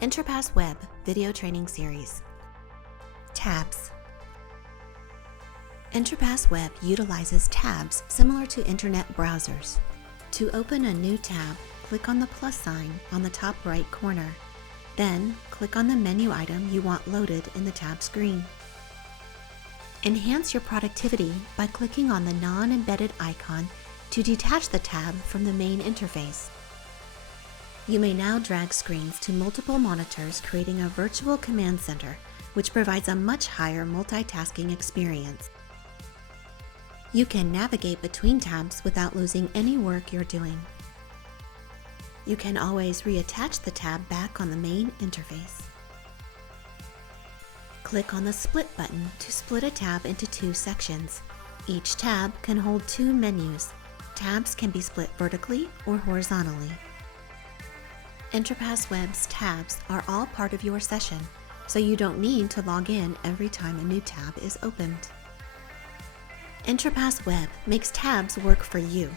Entrapass Web Video Training Series. Tabs. Entrapass Web utilizes tabs similar to internet browsers. To open a new tab, click on the plus sign on the top right corner. Then, click on the menu item you want loaded in the tab screen. Enhance your productivity by clicking on the non-embedded icon to detach the tab from the main interface. You may now drag screens to multiple monitors, creating a virtual command center, which provides a much higher multitasking experience. You can navigate between tabs without losing any work you're doing. You can always reattach the tab back on the main interface. Click on the Split button to split a tab into two sections. Each tab can hold two menus. Tabs can be split vertically or horizontally. Entrapass Web's tabs are all part of your session, so you don't need to log in every time a new tab is opened. Entrapass Web makes tabs work for you.